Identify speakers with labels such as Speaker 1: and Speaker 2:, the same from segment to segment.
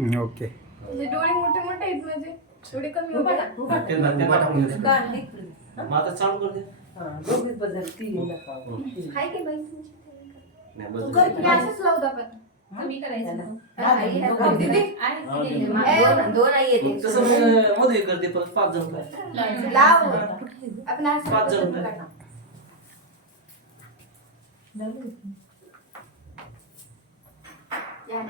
Speaker 1: हं, ओके
Speaker 2: तुझे डोळे मोठे मोठे आहेत म्हणजे डोळे कमी होते ना?
Speaker 3: त्यांना- त्यांना टाकून द्या.
Speaker 4: काढ इकडे.
Speaker 3: मग आता चालू कर दे.
Speaker 4: हा, दोघीच बदल तिघी नका.
Speaker 2: हाय की बाई तुमची?
Speaker 3: नाही,
Speaker 4: तू
Speaker 3: बस
Speaker 4: कर
Speaker 3: झालं.
Speaker 2: हे असंच लावतो आपण
Speaker 5: तुम्ही करायचं
Speaker 4: हा,
Speaker 5: आई
Speaker 4: दोघी
Speaker 5: आहे.
Speaker 4: दीदी.
Speaker 5: आहे
Speaker 3: हा,
Speaker 5: की
Speaker 3: दीदी.
Speaker 5: नाही?
Speaker 4: दोन- दोन आई
Speaker 3: मग
Speaker 4: येते
Speaker 3: तसं मग मध्ये करते परत पाच जण
Speaker 5: लावायचं.
Speaker 2: लाव आपण असं
Speaker 3: पाच जण
Speaker 2: करतो.
Speaker 3: काय?
Speaker 2: या.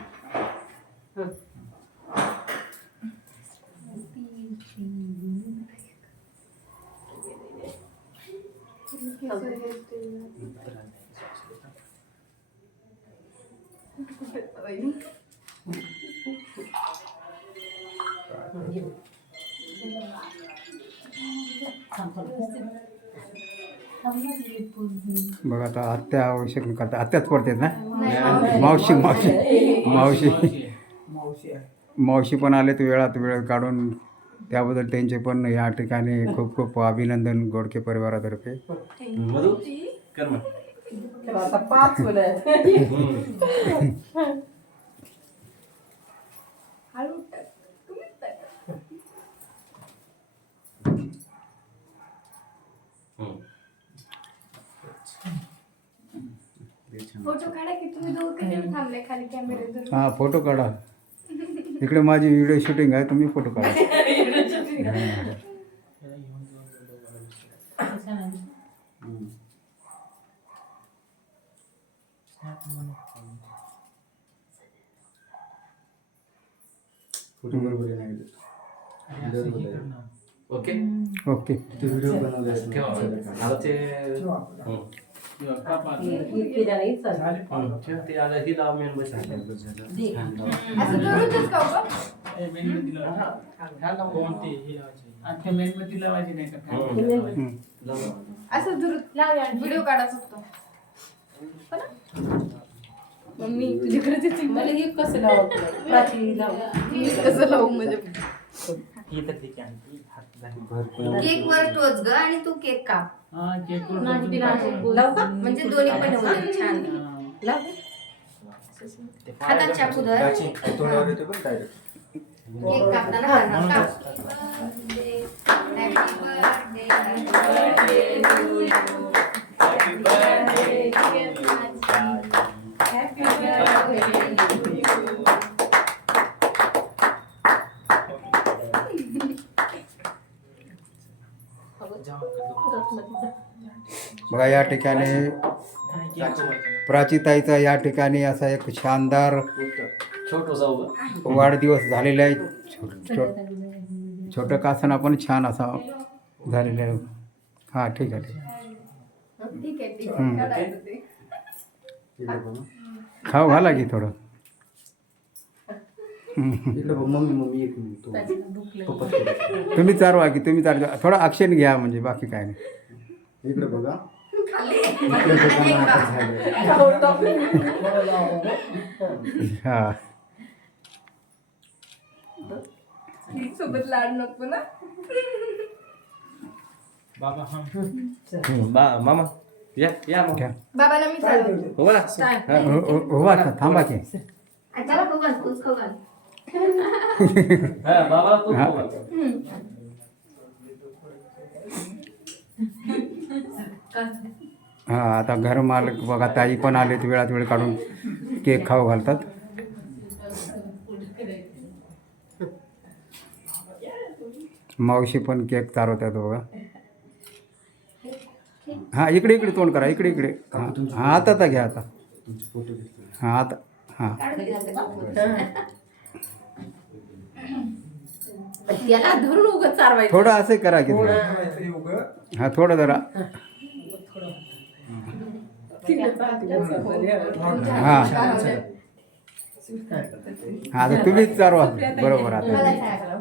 Speaker 1: बघा आता आत्या आवश्यक करतात आत्याच पडतात ना? मावशी. मावशी मावशी.
Speaker 4: मावशी.
Speaker 1: पण आले तर वेळात वेळ काढून त्याबद्दल त्यांचे पण या ठिकाणी खूप खूप अभिनंदन गोडके परिवारातर्फे. हां फोटो काढा. इकडे माझी व्हिडिओ शूटिंग आहे तुम्ही फोटो काढा
Speaker 3: हम्म.
Speaker 6: फोटो बरोबर नाही
Speaker 3: ओके
Speaker 1: ओके
Speaker 6: ते व्हिडिओ बनवले
Speaker 3: ते.
Speaker 4: ही- ही
Speaker 3: ते आता ही लाव मेन बस
Speaker 2: हो
Speaker 7: मेणबत्ती लावायची. नाही
Speaker 4: हे
Speaker 1: हं.
Speaker 2: असं धरून लाव व्हिडिओ काढा फक्त. ना? मम्मी तुझ्याकडे ते
Speaker 4: मला हे कसं लावत प्राची लाव.
Speaker 2: कसं लावू म्हणजे?
Speaker 4: केक वर टोच ग आणि तू केक काप
Speaker 7: हा वर
Speaker 4: लाव का? म्हणजे दोन्ही पण छान. लाव. हातात चाकू धर.
Speaker 1: बघा या ठिकाणी प्राचीताईचा या ठिकाणी असा एक शानदार वाढदिवस झालेला आहे छोट छोट छोटं कासना पण छान असा झालेलं आहे. हां ठीक आहे ठीक
Speaker 6: बघा
Speaker 1: खाऊ घाला की थोडं.
Speaker 6: इकडे बघ मम्मी मम्मी एक मिनिट तो पप्पा थोडं.
Speaker 1: तुम्ही चारवा की तुम्ही चार थोडं ॲक्शन घ्या म्हणजे बाकी काय नाही.
Speaker 6: इकडे बघा. इकडे बघा नाटक झालंय.
Speaker 1: हां.
Speaker 2: सोबत लाड नको ना.
Speaker 7: बाबा हा.
Speaker 3: हम्म. बा मामा या या मग.
Speaker 2: मी चालवते.
Speaker 3: हो. हा.
Speaker 1: थांबा की.
Speaker 4: आज्याला खाऊ घाल, तूच खाऊ घाल.
Speaker 3: हा, बाबा तू
Speaker 1: हा.
Speaker 3: बोला.
Speaker 1: हां आता घर मालक बघा ताई पण आलेत वेळात वेळ काढून. केक खाऊ घालतात. मावशी पण केक चालवतात बघा. हां इकडे इकडे तोंड करा इकडे इकडे. हां हां आता आता घ्या आता. हां आता हां.
Speaker 4: त्याला धरून उगत चारवायचं.
Speaker 1: थोडं असं करा की थोडं. हां थोडं जरा. हां. हां आता तुम्हीच चालवा बरोबर आता?